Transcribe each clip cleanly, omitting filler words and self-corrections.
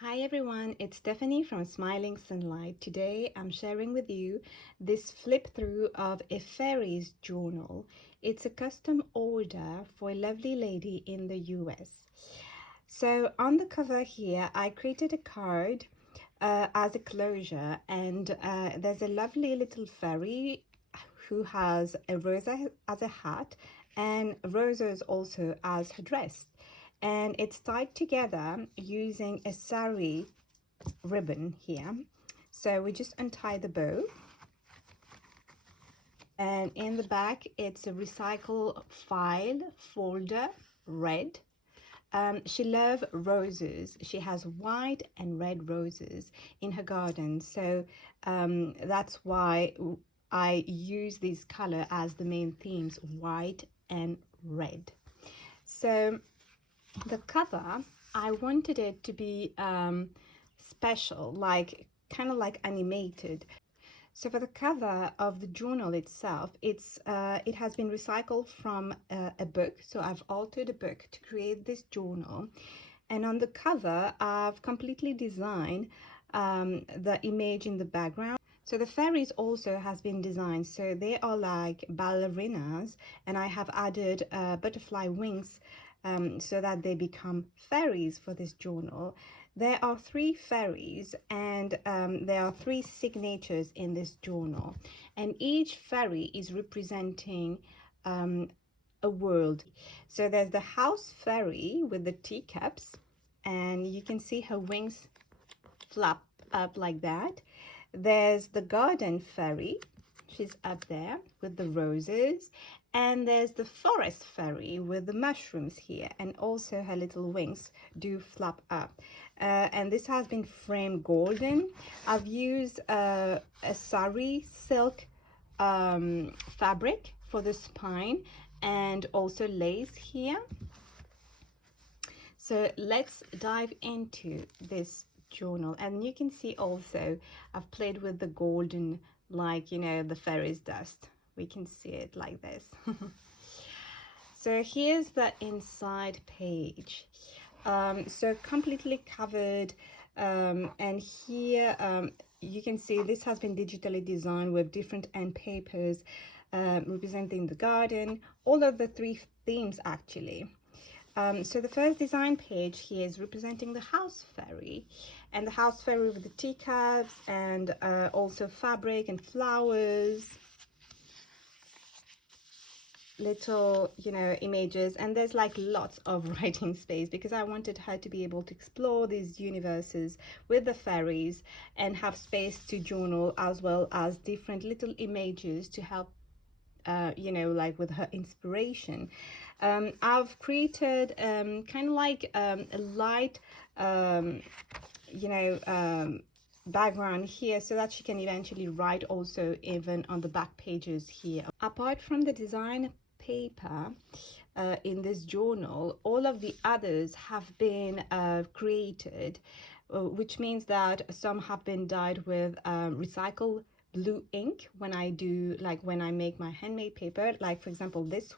Hi everyone, it's Stephanie from Smiling Sunlight. Today I'm sharing with you this flip through of a fairies journal. It's a custom order for a lovely lady in the US. So on the cover here, I created a card as a closure, and there's a lovely little fairy who has a rose as a hat and roses also as her dress, and it's tied together using a sari ribbon here. So we just untie the bow, and in the back it's a recycle file folder, red. She loves roses. She has white and red roses in her garden, so that's why I use this color as the main themes, white and red. So the cover, I wanted it to be special, like kind of like animated. So for the cover of the journal itself, it has been recycled from a book. So I've altered a book to create this journal, and on the cover I've completely designed the image in the background. So the fairies also has been designed, so they are like ballerinas, and I have added butterfly wings so that they become fairies for this journal. There are three fairies, and there are three signatures in this journal, and each fairy is representing a world. So there's the house fairy with the teacups, and you can see her wings flap up like that. There's the garden fairy, she's up there with the roses, and there's the forest fairy with the mushrooms here, and also her little wings do flap up. And this has been framed golden. I've used a sari silk fabric for the spine, and also lace here. So let's dive into this journal, and you can see also I've played with the golden, like, you know, the fairies dust. We can see it like this. So here's the inside page. So completely covered, and here you can see this has been digitally designed with different end papers representing the garden, all of the three themes actually. So the first design page here is representing the house fairy, and the house fairy with the teacups, and also fabric and flowers, little, you know, images, and there's like lots of writing space because I wanted her to be able to explore these universes with the fairies and have space to journal, as well as different little images to help you know, like with her inspiration. I've created kind of like a light you know, background here so that she can eventually write also even on the back pages here. Apart from the design paper in this journal, all of the others have been created, which means that some have been dyed with recycled blue ink when I do, like when I make my handmade paper. Like for example, this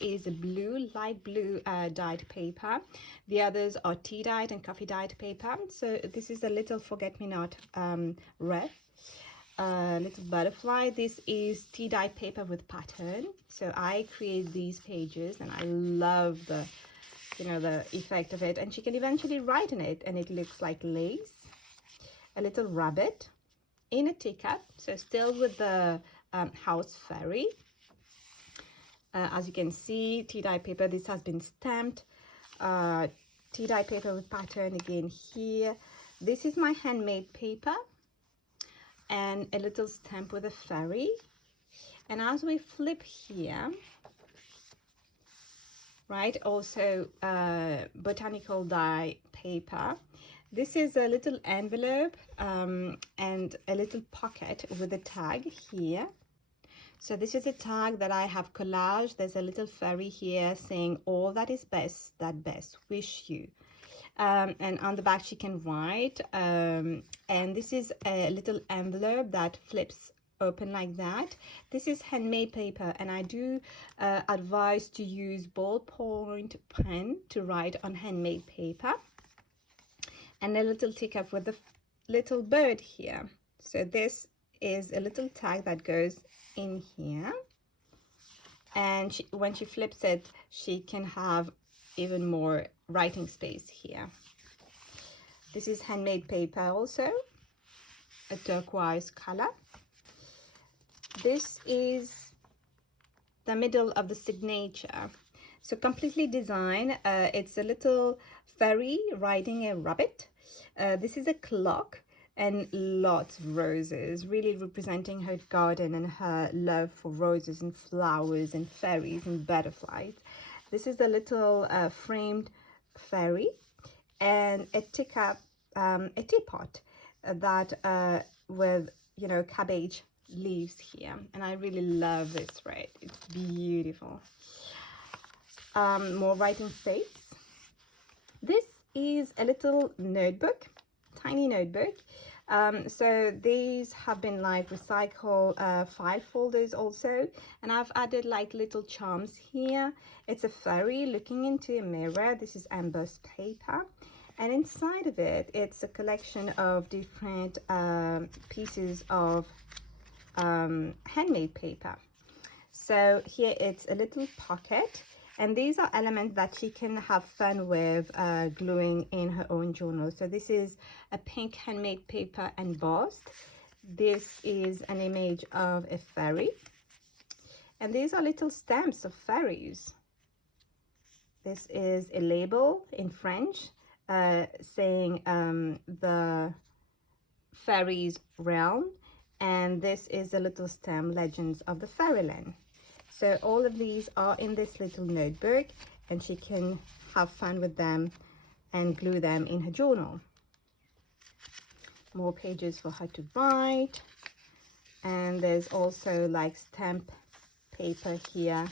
is a blue, light blue dyed paper. The others are tea dyed and coffee dyed paper. So this is a little forget-me-not wreath, little butterfly. This is tea dyed paper with pattern. So I create these pages, and I love the, you know, the effect of it. And she can eventually write in it, and it looks like lace. A little rabbit in a teacup, so still with the house fairy. As you can see, tea dye paper, this has been stamped, tea dye paper with pattern again here. This is my handmade paper, and a little stamp with a fairy. And as we flip here, right, also botanical dye paper. This is a little envelope and a little pocket with a tag here. So this is a tag that I have collaged. There's a little fairy here saying, all that is best, that best wish you. And on the back she can write, and this is a little envelope that flips open like that. This is handmade paper, and I do advise to use ballpoint pen to write on handmade paper. and a little teacup with a little bird here. So this is a little tag that goes in here, and when she flips it, she can have even more writing space here. This is handmade paper, also a turquoise color. This is the middle of the signature, so completely designed. It's a little fairy riding a rabbit. This is a clock and lots of roses, really representing her garden and her love for roses and flowers and fairies and butterflies. This is a little framed fairy, and a teacup, a teapot that with, you know, cabbage leaves here, and I really love this red. It's beautiful. More writing space. This is a little notebook, tiny notebook. So these have been like recycle file folders also, and I've added like little charms here. It's a fairy looking into a mirror. This is embossed paper, and inside of it, it's a collection of different pieces of handmade paper. So here it's a little pocket, and these are elements that she can have fun with gluing in her own journal. So this is a pink handmade paper embossed. This is an image of a fairy, and these are little stamps of fairies. This is a label in French saying the fairies realm, and this is a little stamp, legends of the fairyland. So all of these are in this little notebook, and she can have fun with them and glue them in her journal. More pages for her to write, and there's also like stamp paper here,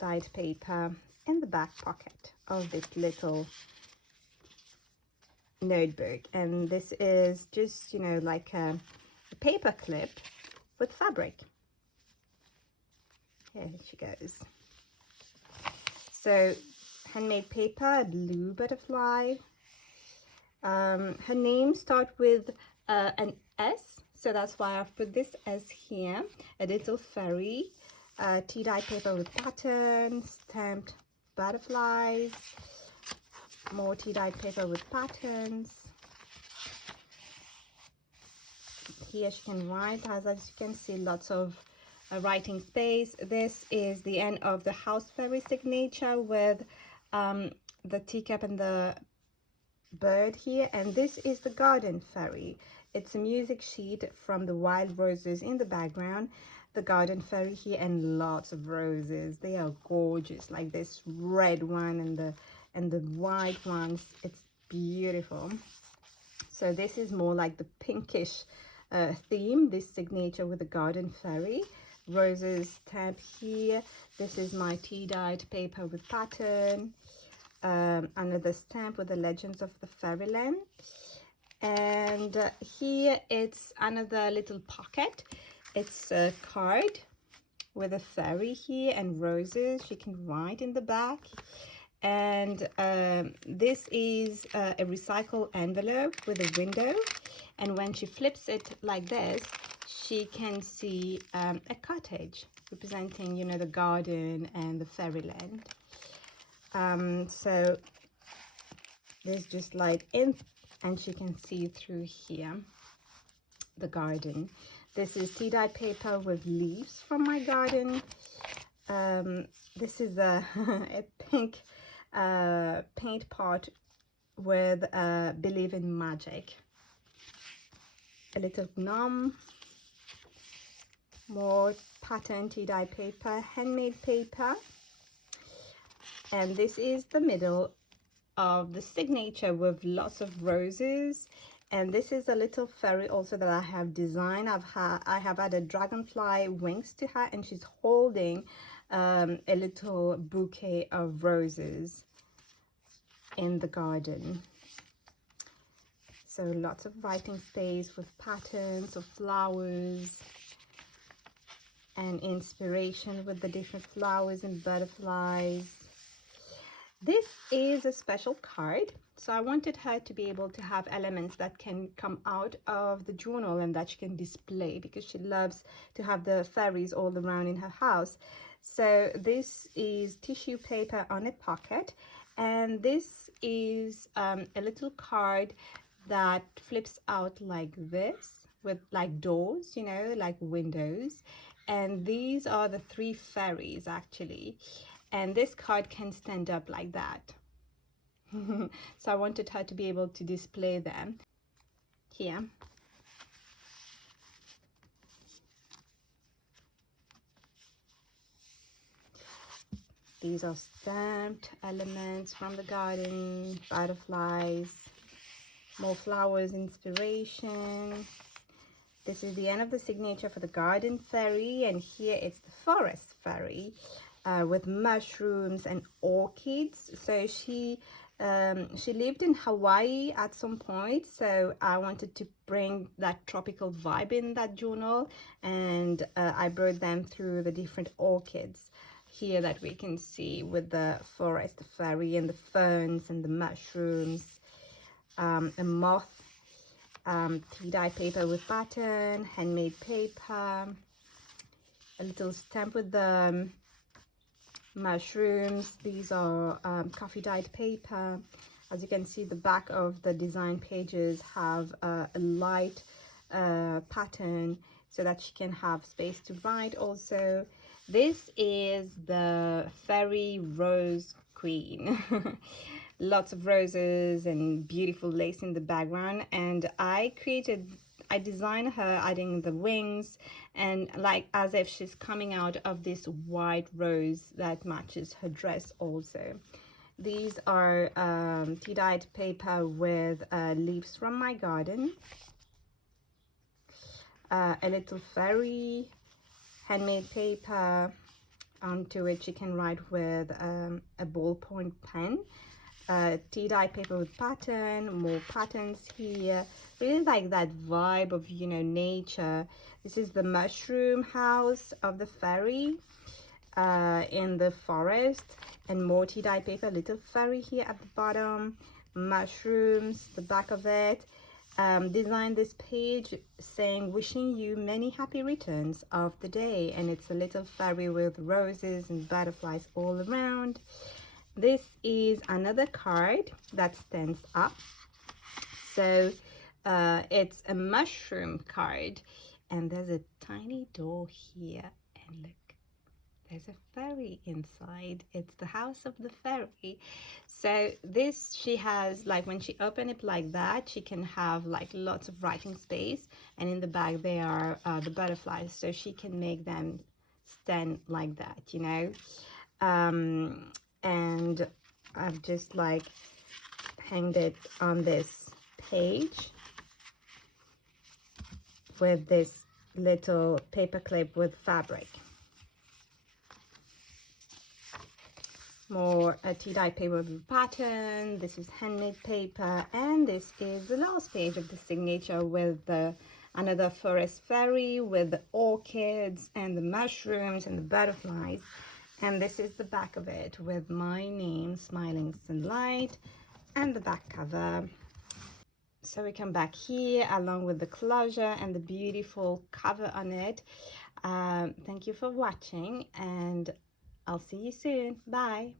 side paper, in the back pocket of this little notebook. And this is just, you know, like a paper clip with fabric. Here she goes. So handmade paper, a blue butterfly. Her name starts with an S, so that's why I've put this S here. A little fairy, tea-dye paper with patterns, stamped butterflies, more tea-dyed paper with patterns. Here she can write, as you can see, lots of writing space. This is the end of the house fairy signature with the teacup and the bird here, and this is the garden fairy. It's a music sheet from the wild roses in the background, the garden fairy here, and lots of roses. They are gorgeous, like this red one and the white ones. It's beautiful. So this is more like the pinkish theme, this signature with the garden fairy. Roses tab here. This is my tea-dyed paper with pattern. Another stamp with the legends of the fairyland. And here it's another little pocket. It's a card with a fairy here and roses. You can write in the back. And this is a recycled envelope with a window, and when she flips it like this, she can see a cottage representing, you know, the garden and the fairyland. So there's just like in, and she can see through here the garden. This is tea-dyed paper with leaves from my garden. This is a pink paint pot with believe in magic. A little gnome, more pattern tea-dye paper, handmade paper, and this is the middle of the signature with lots of roses. And this is a little fairy also that I have designed. I have added dragonfly wings to her, and she's holding a little bouquet of roses in the garden. So lots of writing space with patterns of flowers and inspiration with the different flowers and butterflies. This is a special card So I wanted her to be able to have elements that can come out of the journal and that she can display, because she loves to have the fairies all around in her house. So this is tissue paper on a pocket, and this is a little card that flips out like this, with like doors, you know, like windows. And these are the three fairies actually, and this card can stand up like that. So I wanted her to be able to display them here. These are stamped elements from the garden, butterflies, more flowers, inspiration. This is the end of the signature for the garden fairy, and here it's the forest fairy with mushrooms and orchids. So she lived in Hawaii at some point, so I wanted to bring that tropical vibe in that journal, and I brought them through the different orchids here that we can see, with the forest fairy and the ferns and the mushrooms, a moth, tea-dye paper with pattern, handmade paper, a little stamp with the mushrooms. These are coffee dyed paper. As you can see, the back of the design pages have a light pattern so that she can have space to write also. This is the fairy rose queen. Lots of roses and beautiful lace in the background, and I designed her adding the wings, and like as if she's coming out of this white rose that matches her dress also. These are tea-dyed paper with leaves from my garden, a little fairy, handmade paper. Onto which you can write with a ballpoint pen, tea-dye paper with pattern, more patterns here. Really like that vibe of, you know, nature. This is the mushroom house of the fairy in the forest, and more tea-dye paper, little fairy here at the bottom, mushrooms, the back of it. Designed this page saying wishing you many happy returns of the day, and it's a little fairy with roses and butterflies all around. This is another card that stands up, so it's a mushroom card, and there's a tiny door here, and look, there's a fairy inside. It's the house of the fairy. So this, she has, like, when she open it like that, she can have like lots of writing space, and in the back there are the butterflies, so she can make them stand like that, you know. And I've just like hanged it on this page with this little paper clip with fabric. More tea-dye paper with pattern. This is handmade paper, and this is the last page of the signature with another forest fairy with the orchids and the mushrooms and the butterflies. And this is the back of it with my name, Smiling Sunlight, and the back cover. So we come back here along with the closure and the beautiful cover on it. Thank you for watching, and I'll see you soon. Bye.